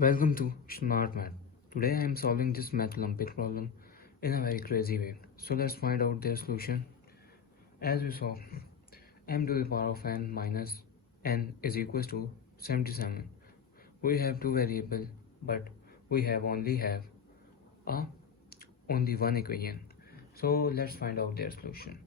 Welcome to Smart Math. Today I am solving this Math Olympiad problem in a very crazy way. So let's find out their solution. As we saw, m to the power of n minus n is equals to 77. We have two variables, but we only have only one equation. So let's find out their solution.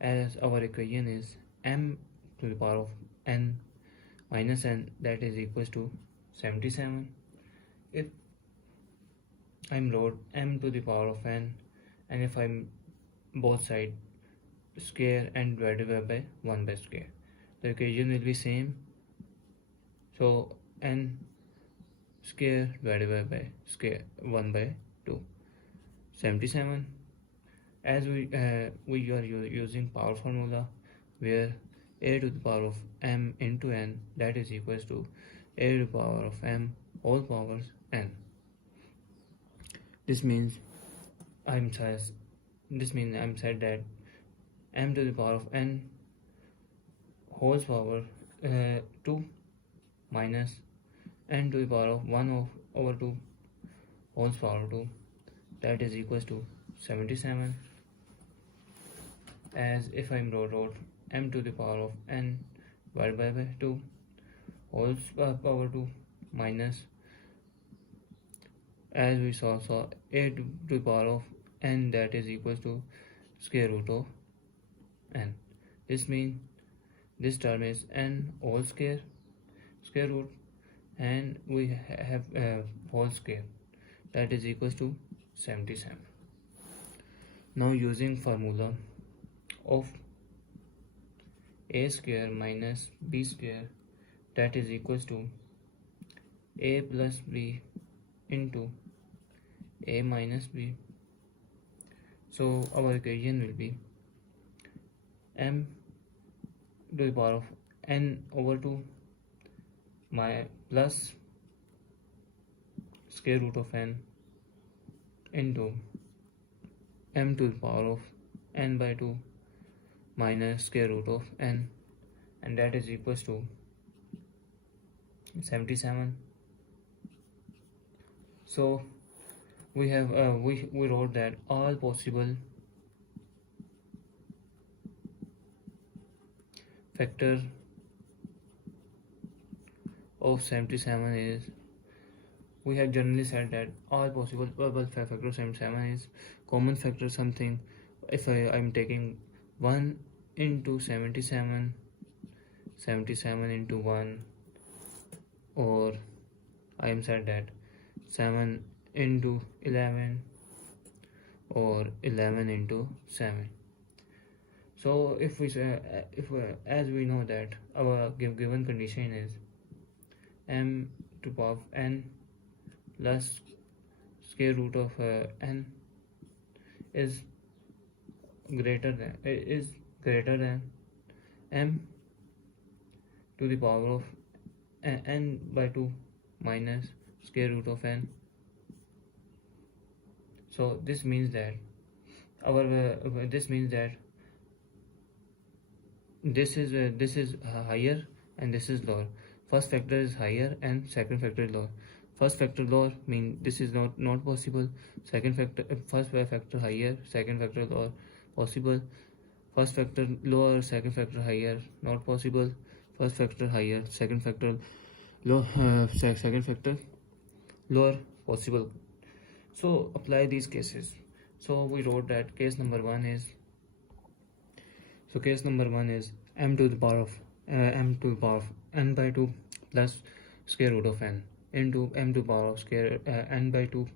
As our equation is m to the power of n minus n, that is equals to 77. If I'm wrote m to the power of n, and if I'm both side square and divided by 1 by square, the equation will be same. So n square divided by square 1 by 2, 77. As we are using power formula, where a to the power of m into n, that is equals to a to the power of m whole powers n. This means I'm said that m to the power of n whole power 2 minus n to the power of 1 over 2 whole power 2, that is equals to 77. As if I'm wrote m to the power of n divided by 2 whole power 2 minus, as we saw a to the power of n, that is equals to square root of n. This means this term is n whole square root, and we have whole square, that is equals to 77. Now using formula of a square minus b square, that is equals to a plus b into a minus b. So our equation will be m to the power of n over 2 plus square root of n into m to the power of n by 2 minus square root of n, and that is equals to 77. So we have we wrote that all possible factors of 77 is, we have generally said that all possible factors of 77 is common factor something. If I'm taking 1 into 77 into 1, or I am said that 7 into 11, or 11 into 7. So if we say as we know that our given condition is m to the power of n plus square root of n is greater than m to the power of n by 2 minus square root of n. So this means that this is higher and this is lower. First factor is higher and second factor is lower. First factor lower means this is not possible. Second factor first factor higher, second factor lower, possible. First factor lower, second factor higher, not possible. First factor higher, second factor low, second factor lower, possible. So apply these cases. So we wrote that case number 1 is m to the power of n by 2 plus square root of n into m to the power of n by 2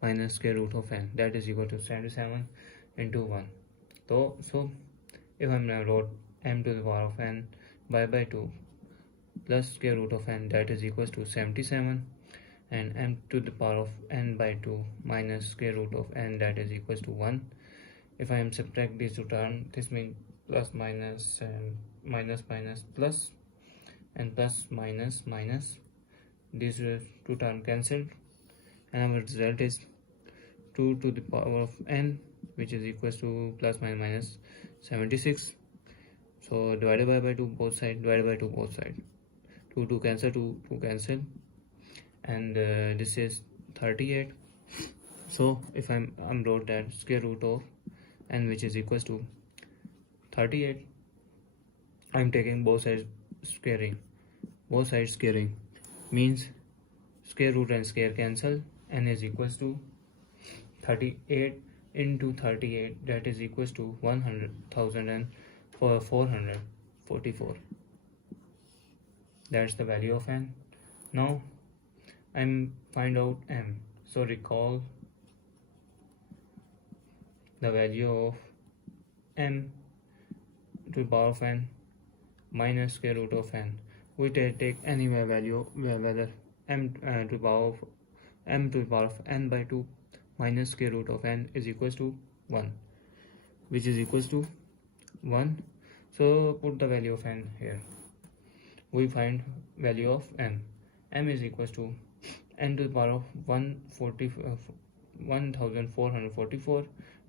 minus square root of n, that is equal to 77 into 1. So if I'm now wrote m to the power of n by 2 plus square root of n, that is equals to 77, and m to the power of n by 2 minus square root of n, that is equals to 1. If I am subtract these two terms, this means plus minus and minus plus, and plus minus, these two terms cancelled, and our result is 2 to the power of n, which is equals to plus minus 76. So divided by 2 both side, divided by 2 both side, 2 cancel, 2 cancel, and this is 38. So if I'm wrote that square root of n, which is equals to 38, I'm taking both sides squaring. Both sides squaring means square root and square cancel. N is equals to 38 into 38, that is equals to 444. That's the value of n. Now I'm find out m. So recall the value of m to the power of n minus square root of n. We take any value, whether m to the power of n by 2 minus square root of n is equals to 1, which is equals to 1. So put the value of n here. We find value of m. M is equals to n to the power of 1444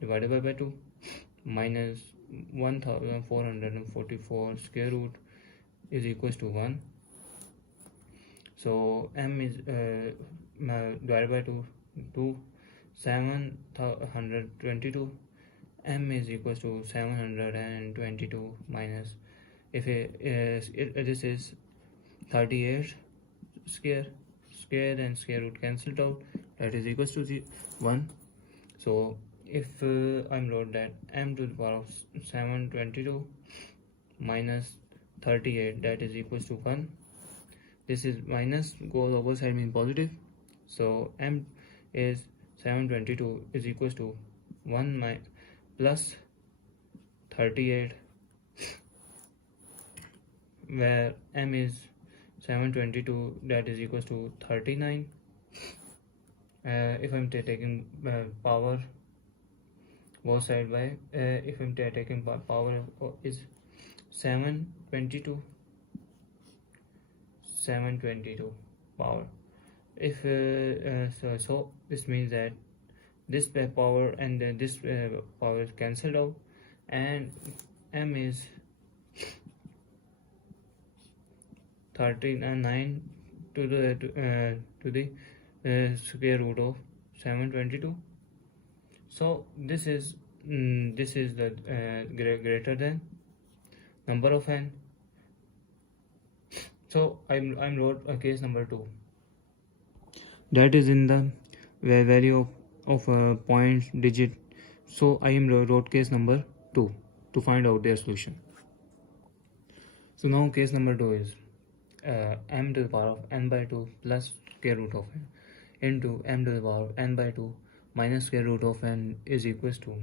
divided by 2 minus 1444 square root is equals to 1. So m is divided by 2 722. M is equals to 722 minus, if this is 38 square and square root cancelled out, that is equals to 1. So if I'm wrote that m to the power of 722 minus 38, that is equals to 1. This is minus, goes over side mean positive. So m is 722 is equals to 1 plus 38, where m is 722, that is equals to 39. If I'm taking power both side by, if I'm taking power is 722 power. If so this means that this power and this power is cancelled out, and m is 39 to the square root of 722. So this is the greater than number of n. So I'm wrote a case number 2. That is in the value of points digit. So I am wrote case number 2 to find out their solution. So now case number 2 is m to the power of n by 2 plus square root of n into m to the power of n by 2 minus square root of n is equals to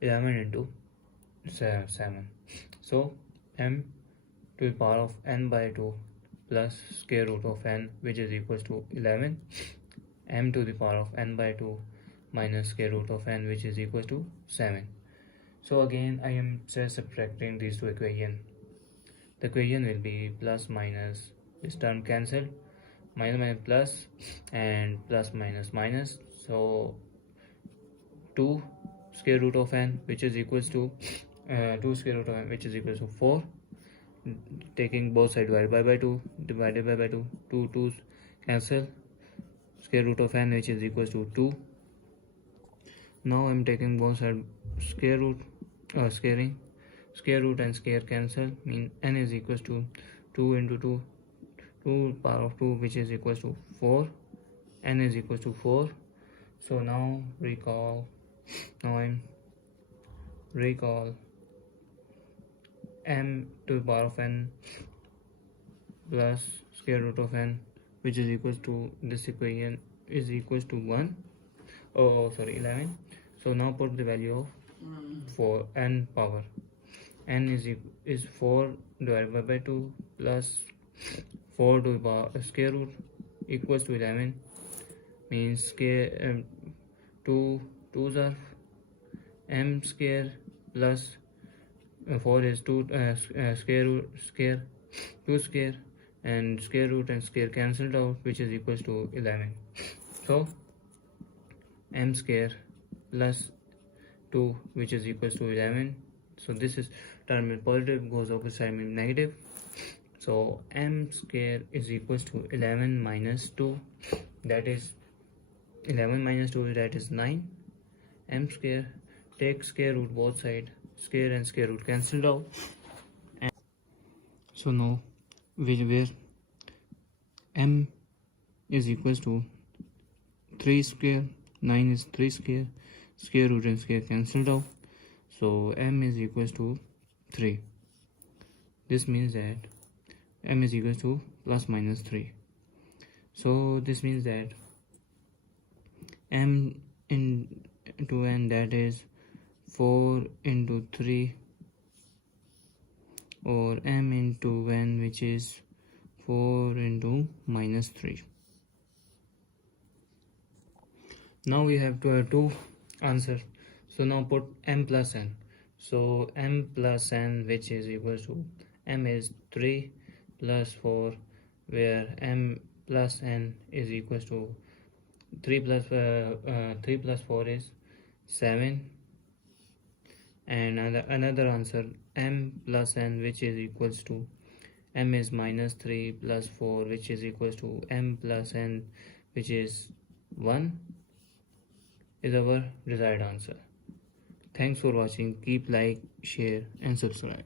11 into 7. So m to the power of n by 2 plus square root of n, which is equals to 11, m to the power of n by 2 minus square root of n, which is equals to 7. So again I am subtracting these two equations. The equation will be plus minus, this term cancelled, minus plus, and plus minus. So 2 square root of n, which is equals to 2 square root of n, which is equals to 4. Taking both sides divided by 2, 2 cancel, square root of n, which is equals to 2. Now I'm taking both sides square root, square root and square cancel, mean n is equals to 2 into 2 power of 2, which is equals to 4. N is equals to 4. So now I'm recall m to the power of n plus square root of n, which is equals to, this equation is equals to 11. So now put the value of 4 n power. N is 4 divided by 2 plus 4 to the power square root equals to 11, means square 2 2s are m square plus 4 is 2 square root square 2 square, and square root and square cancelled out, which is equals to 11. So m square plus 2, which is equals to 11. So this is term is positive, goes opposite side means negative. So m square is equals to 11 minus 2, that is 11 minus 2, that is 9. M square, take square root both side, square and square root cancelled out. And so now where m is equals to 3 square, 9 is 3 square, square root and square cancelled out. So m is equals to 3. This means that m is equals to plus minus 3. So this means that m into n, that is 4 into 3, or m into n, which is 4 into minus 3. Now we have two answers. So now put m plus n. So m plus n, which is equals to, m is 3 plus 4, where m plus n is equals to 3 plus 4 is 7. And another answer, m plus n, which is equals to, m is minus 3 plus 4, which is equals to m plus n, which is 1, is our desired answer. Thanks for watching. Keep like, share and subscribe.